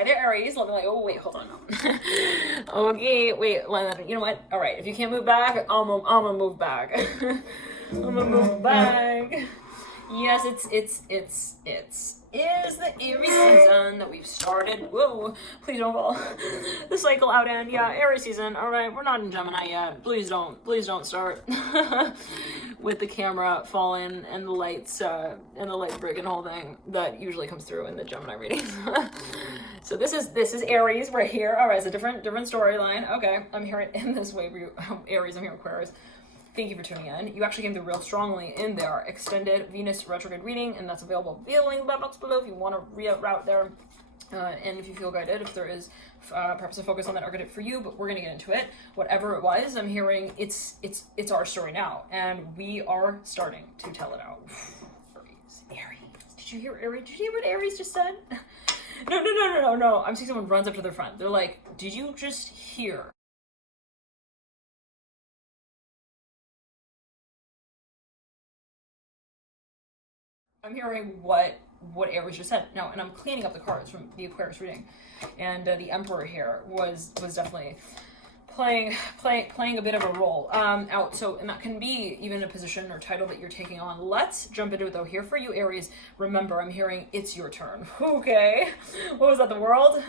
hi to Aries. Let me like, oh wait, hold on. Okay, wait, you know what? All right, if you can't move back, I'm gonna move back. I'm gonna move back. Yes, is the Aries season that we've started. Whoa, please don't fall the cycle out. And yeah, Aries season. All right, we're not in Gemini yet. Please don't start with the camera falling and the lights and the light brick and whole thing that usually comes through in the Gemini readings. So this is Aries right here. All right, it's a different storyline. Okay, I'm hearing in this way for you, Aries. I'm here, Aquarius. Thank you for tuning in. You actually came through real strongly in their extended Venus retrograde reading, and that's available via the link in the box below if you want to reroute there. And if you feel guided, if there is perhaps a focus on that archetype for you, but we're gonna get into it. Whatever it was, I'm hearing it's our story now, and we are starting to tell it out. Aries. Did you hear Aries? Did you hear what Aries just said? No. I'm seeing someone runs up to their friend. They're like, did you just hear? I'm hearing what Aries just said. Now, and I'm cleaning up the cards from the Aquarius reading, and the Emperor here was definitely playing a bit of a role out. So, and that can be even a position or title that you're taking on. Let's jump into it though. Here for you, Aries. Remember, I'm hearing it's your turn. Okay. What was that? The World?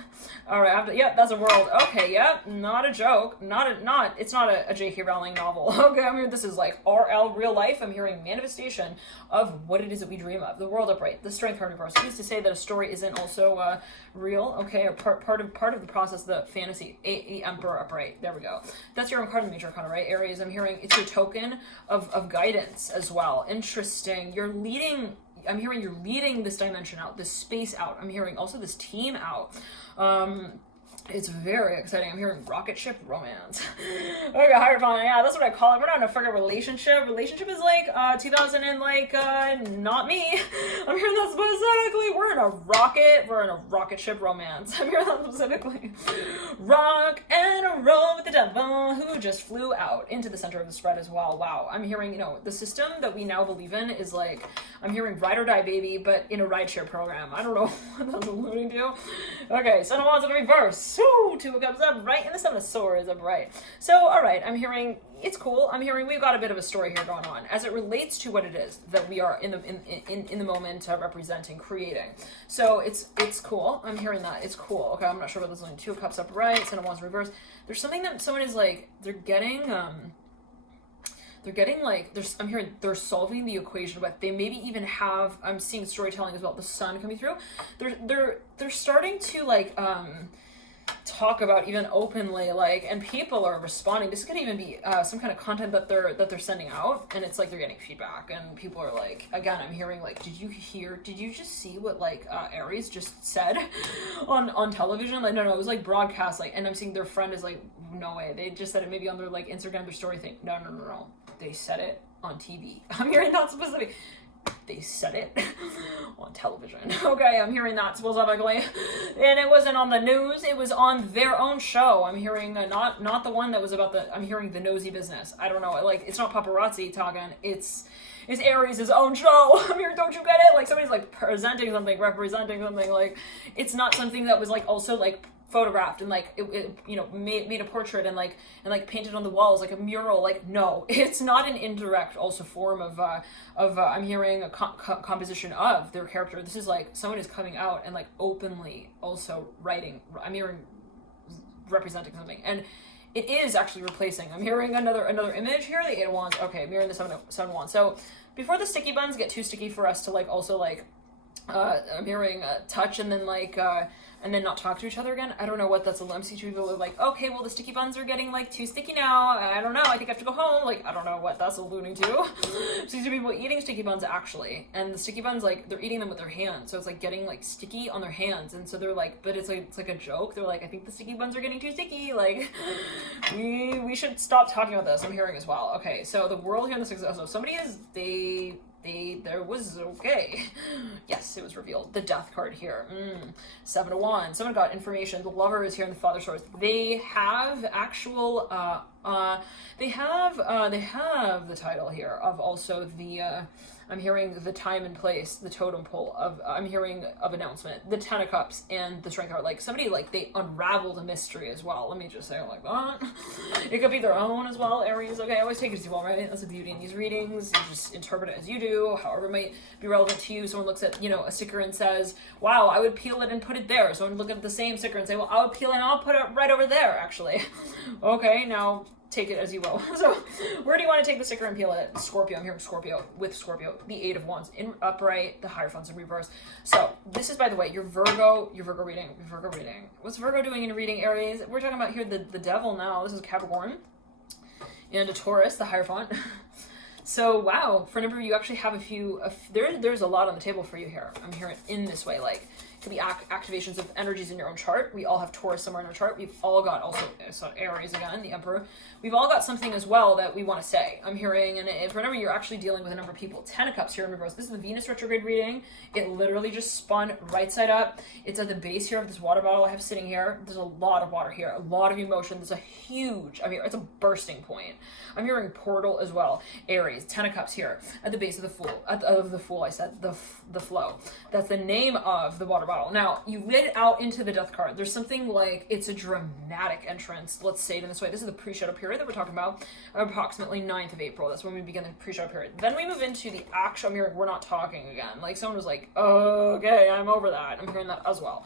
All right. Yep, that's a World. Okay. Yep. Not a joke. It's not a J.K. Rowling novel. Okay. I'm hearing this is like RL real life. I'm hearing manifestation of what it is that we dream of. The World upright. The Strength card reverse. Who's to say that a story isn't also real? Okay. Or part of the process. The fantasy. A Emperor upright. There we go. That's your own card in the major arcana, right? Aries, I'm hearing it's your token of guidance as well. Interesting. I'm hearing you're leading this dimension out, this space out. I'm hearing also this team out. It's very exciting. I'm hearing rocket ship romance. Okay, Hierophant. Yeah, that's what I call it. We're not in a freaking relationship. Relationship is like 2000 and like not me. I'm hearing that specifically. We're in a rocket ship romance. I'm hearing that specifically. Rock and roll with the devil who just flew out into the center of the spread as well. Wow. I'm hearing, the system that we now believe in is like, I'm hearing ride or die baby, but in a rideshare program. I don't know what that's alluding to. Okay, Sun of Wands in reverse. Woo, Two of Cups up right, and the Seven of Swords up right. So, all right, I'm hearing it's cool. I'm hearing we've got a bit of a story here going on as it relates to what it is that we are in the moment representing, creating. So it's cool. I'm hearing that it's cool. Okay, I'm not sure what this is. Two of Cups up right, Sun of Wands in reverse. There's something that someone is like they're getting like I'm hearing they're solving the equation, but they maybe even have. I'm seeing storytelling as well. The sun coming through. They're starting to like talk about even openly, like, and people are responding. This could even be some kind of content that they're sending out, and it's like they're getting feedback, and people are like, again, I'm hearing like, did you just see what like Aries just said on television? Like, no, it was like broadcast, like, and I'm seeing their friend is like, no way, they just said it maybe on their like Instagram, their story thing. No, they said it on TV. I'm hearing that specific. They said it on television. Okay, I'm hearing that specifically. And it wasn't on the news, it was on their own show. I'm hearing not the one that was about I'm hearing the nosy business. I don't know, like, it's not paparazzi talking, it's Aries' own show. I'm hearing, don't you get it? Like, somebody's like representing something, like, it's not something that was like also like photographed and like it made a portrait and painted on the walls like a mural. Like, no, it's not an indirect also form of I'm hearing a composition of their character. This is like someone is coming out and like openly also writing. I'm hearing representing something, and it is actually replacing. I'm hearing another image here, the Eight of Wands. Okay, I'm hearing the Seven of Wands. So before the sticky buns get too sticky for us to like also like I'm hearing touch and then like and then not talk to each other again. I don't know what that's a glimpse. People are like, okay, well the sticky buns are getting like too sticky now. I don't know. I think I have to go home. Like, I don't know what that's alluding to. See people eating sticky buns actually, and the sticky buns, like, they're eating them with their hands, so it's like getting like sticky on their hands, and so they're like, but it's like a joke. They're like, I think the sticky buns are getting too sticky. Like, we should stop talking about this. I'm hearing as well. Okay, so the world here in this. So somebody is there was okay. Yes, it was revealed. The Death card here. Seven of Wands. Someone got information. The Lover is here in the Father Swords. They have actual They have the title here of also the I'm hearing the time and place, the totem pole of I'm hearing of announcement, the Ten of Cups and the Strength card. Like somebody like they unraveled a mystery as well. Let me just say like that. It could be their own as well, Aries. Okay, I always take it as well, right? That's the beauty in these readings. You just interpret it as you do, however it might be relevant to you. Someone looks at, a sticker and says, wow, I would peel it and put it there. Someone look at the same sticker and say, well, I would peel it and I'll put it right over there, actually. Okay, now take it as you will. So where do you want to take the sticker and peel it? Scorpio. I'm hearing Scorpio with Scorpio. The Eight of Wands in upright, the Hierophants in reverse. So this is, by the way, your Virgo reading. What's Virgo doing in reading, Aries? We're talking about here the devil now. This is Capricorn. And a Taurus, the Hierophant. So wow, for a number of you actually have there's a lot on the table for you here. I'm hearing in this way, like it could be activations of energies in your own chart. We all have Taurus somewhere in our chart. We've all got also Aries again, the Emperor. We've all got something as well that we want to say. I'm hearing, and if whenever you're actually dealing with a number of people, Ten of Cups here in reverse. This is the Venus retrograde reading. It literally just spun right side up. It's at the base here of this water bottle I have sitting here. There's a lot of water here, a lot of emotion. There's a huge, it's a bursting point. I'm hearing portal as well. Aries, Ten of Cups here at the base of the Fool. I said the flow. That's the name of the water bottle. Now you lit out into the Death card. There's something like it's a dramatic entrance. Let's say it in this way. This is the pre-shadow period that we're talking about. Approximately 9th of April. That's when we begin the pre-shadow period. Then we move into the actual. I'm hearing we're not talking again. Like someone was like, okay, I'm over that. I'm hearing that as well.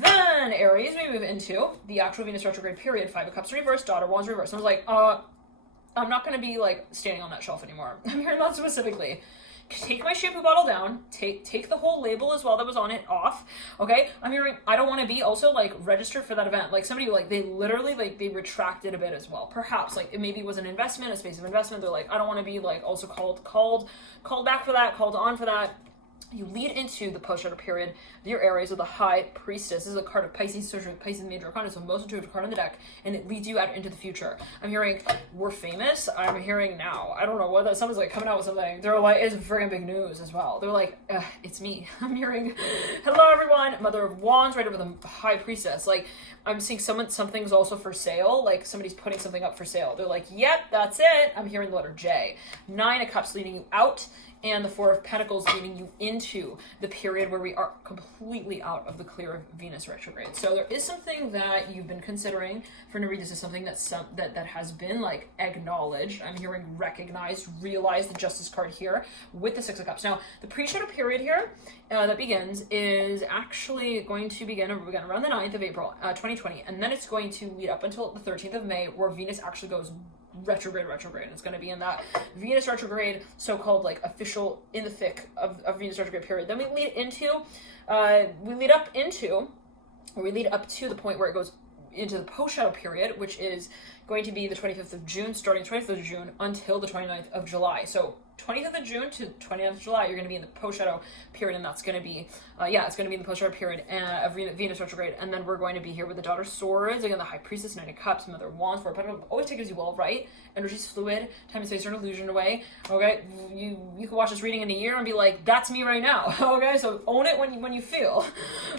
Then Aries, we move into the actual Venus retrograde period. Five of Cups reverse, Daughter Wands reverse. I was like, I'm not going to be like standing on that shelf anymore. I'm hearing that specifically. Take my shampoo bottle down, take the whole label as well that was on it off, okay? I'm hearing, I don't want to be also like registered for that event. Like somebody like, they literally like, they retracted a bit as well. Perhaps like it maybe was an investment, a space of investment. They're like, I don't want to be like also called back for that, called on for that. You lead into the post-shadow period. Your Aries with the High Priestess. This is a card of Pisces, associated with Pisces major arcana, so most intuitive card on the deck, and it leads you out into the future. I'm hearing, we're famous. I'm hearing now. I don't know what that, someone's like coming out with something. They're like, it's friggin' big news as well. They're like, it's me. I'm hearing, hello everyone, Mother of Wands right over the High Priestess. Like, I'm seeing something's also for sale. Like somebody's putting something up for sale. They're like, yep, that's it. I'm hearing the letter J. Nine of Cups leading you out, and the Four of Pentacles leading you into the period where we are completely out of the clear of Venus retrograde. So there is something that you've been considering. For no reason, this is something that has been like acknowledged. I'm hearing recognized, realized, the Justice card here with the Six of Cups. Now, the pre-shadow period here that begins is actually going to begin around the 9th of April, 2020, and then it's going to lead up until the 13th of May, where Venus actually goes retrograde. It's going to be in that Venus retrograde, so-called like official in the thick of Venus retrograde period. Then we lead up to the point where it goes into the post-shadow period, which is going to be the 25th of June, starting 25th of June until the 29th of July. So 20th of June to 29th of July, you're going to be in the post-shadow period, and that's going to be, it's going to be in the post-shadow period of Venus retrograde, and then we're going to be here with the Daughter of Swords, again, the High Priestess, Nine of Cups, Mother of Wands, Four of Pentacles. Always take it as you will, right? Energy's fluid, time and space are an illusion away, okay? You can watch this reading in a year and be like, that's me right now, okay? So own it when you feel,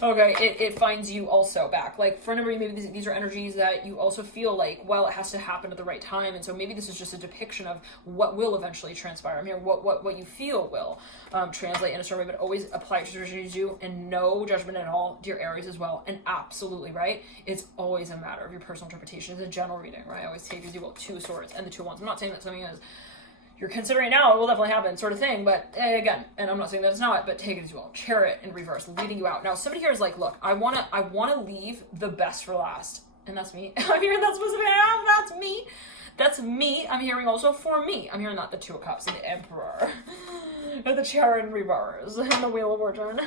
okay? It finds you also back. Like, for a number of you, maybe these are energies that you also feel like, well, it has to happen at the right time, and so maybe this is just a depiction of what will eventually transpire. I'm here, what you feel will translate in a certain way, but always apply it to the situation you do, and no judgment at all, dear Aries as well. And absolutely, right? It's always a matter of your personal interpretation. It's a general reading, right? I always take as you will, Two of Swords and the Two of Wands. I'm not saying that something is you're considering now, it will definitely happen, sort of thing, but again, and I'm not saying that it's not, but take it as you will. Chariot in reverse, leading you out. Now, somebody here is like, look, I wanna leave the best for last. And that's me. I'm hearing that specific, that's me. That's me. I'm hearing also for me. I'm hearing not the Two of Cups and the Emperor. Or the Chariot in reverse and the Wheel of Fortune.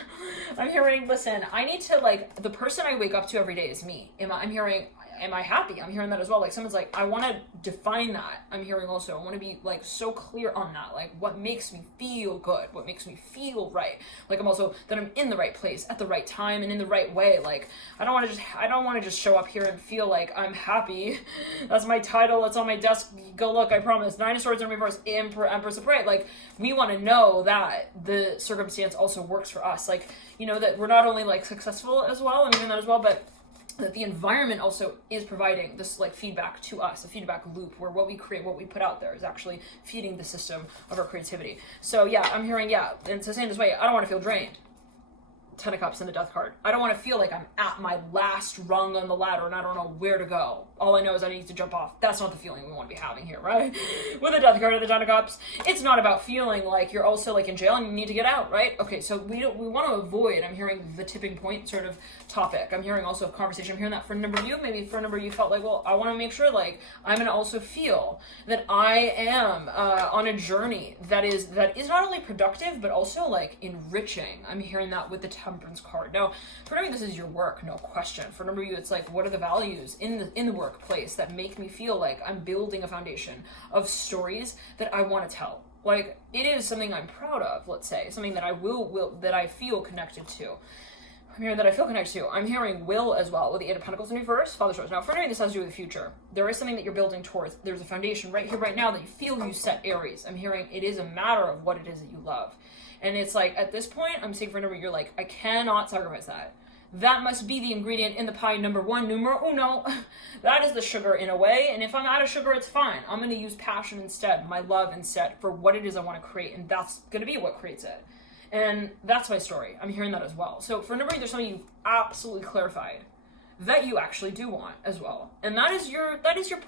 I'm hearing, listen, I need to, like, the person I wake up to every day is me. I'm hearing, am I happy? I'm hearing that as well. Like, someone's like, I want to define that. I'm hearing also, I want to be, like, so clear on that. Like, what makes me feel good? What makes me feel right? Like, I'm also, that I'm in the right place at the right time and in the right way. Like, I don't want to just show up here and feel like I'm happy. That's my title. It's on my desk. Go look, I promise. Nine of Swords in reverse, Empress of Pride. Like, we want to know that the circumstance also works for us. Like, you know, that we're not only, like, successful as well, I'm hearing that as well, but that the environment also is providing this like feedback to us, a feedback loop where what we create, what we put out there is actually feeding the system of our creativity. So yeah, I'm hearing, and so saying this way, I don't want to feel drained. 10 of Cups and the Death card. I don't want to feel like I'm at my last rung on the ladder and I don't know where to go. All I know is I need to jump off. That's not the feeling we want to be having here, right? With the Death card and the 10 of Cups, it's not about feeling like you're also like in jail and you need to get out, right? Okay, so we want to avoid, I'm hearing the tipping point sort of topic. I'm hearing also a conversation. I'm hearing that for a number of you, maybe for a number of you felt like, well, I want to make sure like I'm going to also feel that I am on a journey that is not only productive, but also like enriching. I'm hearing that with the Temperance card. Now, for a number of you, this is your work, no question. For a number of you, it's like, what are the values in the workplace that make me feel like I'm building a foundation of stories that I want to tell? Like, it is something I'm proud of, let's say, something that I will that I feel connected to. I'm hearing that I feel connected to. I'm hearing will as well with the Eight of Pentacles in reverse, Father's Rose. Now, for any of this has to do with the future. There is something that you're building towards. There's a foundation right here, right now that you feel you set, Aries. I'm hearing it is a matter of what it is that you love. And it's like, at this point, I'm seeing for a number, you're like, I cannot sacrifice that. That must be the ingredient in the pie, number one, numero uno. That is the sugar in a way. And if I'm out of sugar, it's fine. I'm going to use passion instead, my love instead, for what it is I want to create. And that's going to be what creates it. And that's my story. I'm hearing that as well. So for a number, there's something you've absolutely clarified that you actually do want as well. And that is your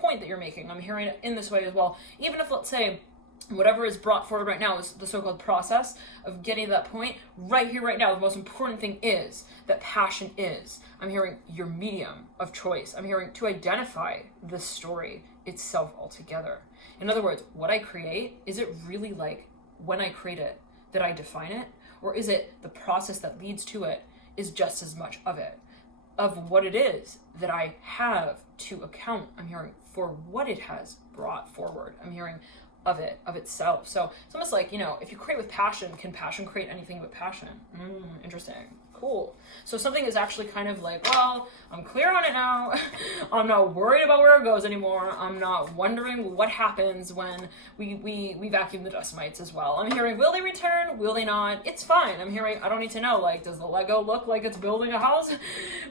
point that you're making. I'm hearing it in this way as well. Even if, let's say, whatever is brought forward right now is the so-called process of getting to that point. Right here, right now, the most important thing is that passion is. I'm hearing your medium of choice. I'm hearing to identify the story itself altogether. In other words, what I create, is it really like when I create it that I define it? Or is it the process that leads to it is just as much of it? Of what it is that I have to account, I'm hearing, for what it has brought forward. I'm hearing of it, of itself. So it's almost like, if you create with passion, can passion create anything but passion? Interesting. Cool. So something is actually kind of like, well, I'm clear on it now. I'm not worried about where it goes anymore. I'm not wondering what happens when we vacuum the dust mites as well. I'm hearing, will they return? Will they not? It's fine. I'm hearing, I don't need to know, like, does the Lego look like it's building a house?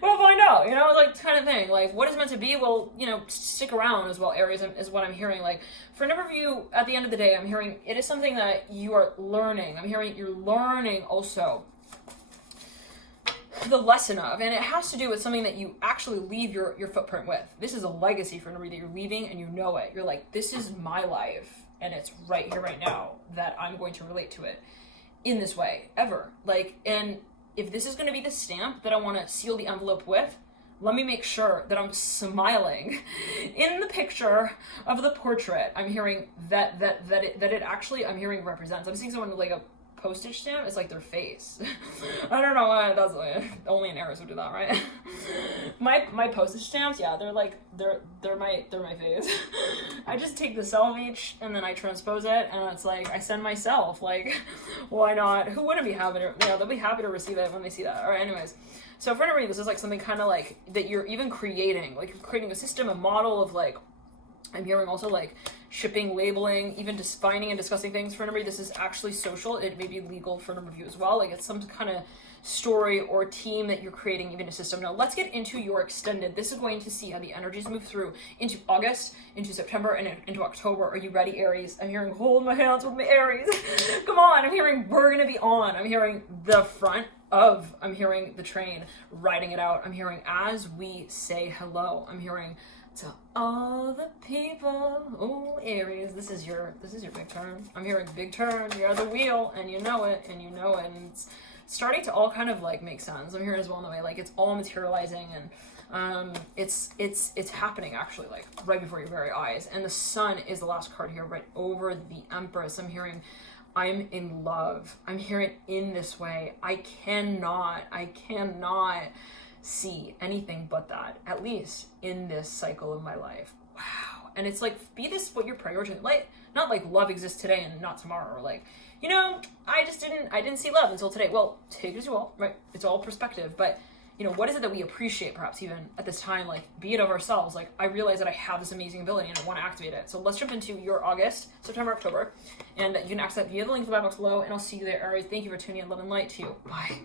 We'll find out, like, kind of thing. Like, what is meant to be will, stick around as well, Aries, is what I'm hearing. Like, for a number of you, at the end of the day, I'm hearing it is something that you are learning. I'm hearing you're learning also the lesson of, and it has to do with something that you actually leave your footprint with. This is a legacy for a number that you're leaving, and you know it. You're like, this is my life, and it's right here, right now, that I'm going to relate to it in this way, ever. Like, and if this is going to be the stamp that I want to seal the envelope with, let me make sure that I'm smiling in the picture of the portrait. I'm hearing that it actually, I'm hearing represents. I'm seeing someone like a postage stamp. It's like their face. I don't know why it does. Only an Aries would do that, right? my postage stamps, yeah, they're like they're my face. I just take the cell of each and then I transpose it, and it's like I send myself. Like, why not? Who wouldn't be happy to? They'll be happy to receive it when they see that. All right, anyways. So for any reason, this is like something kind of like that you're even creating, like you're creating a system, a model of like, I'm hearing also like shipping, labeling, even defining and discussing things. For a number of you, this is actually social. It may be legal for a number of you as well. Like it's some kind of story or team that you're creating, even a system. Now let's get into your extended. This is going to see how the energies move through into August, into September, and into October. Are you ready, Aries? I'm hearing hold my hands with my Aries. Come on. I'm hearing we're going to be on. I'm hearing the front of, I'm hearing the train riding it out. I'm hearing as we say hello. I'm hearing to all the people. Oh, Aries, this is your big turn. I'm hearing big turn. You're the wheel, and you know it, and it's starting to all kind of like make sense. I'm hearing as well in the way like it's all materializing, and it's happening actually like right before your very eyes. And the Sun is the last card here, right over the Empress. I'm hearing I'm in love. I'm hearing in this way. I cannot see anything but that, at least in this cycle of my life. Wow. And it's like, be this what you're prioritizing. Like, not like love exists today and not tomorrow, or like, I didn't see love until today. Well, take it as you will, right? It's all perspective, but what is it that we appreciate perhaps even at this time, like be it of ourselves, like I realize that I have this amazing ability and I want to activate it. So let's jump into your August, September, October, and you can access that via the link in the box below, and I'll see you there, Aries. Thank you for tuning in. Love and light to you. Bye.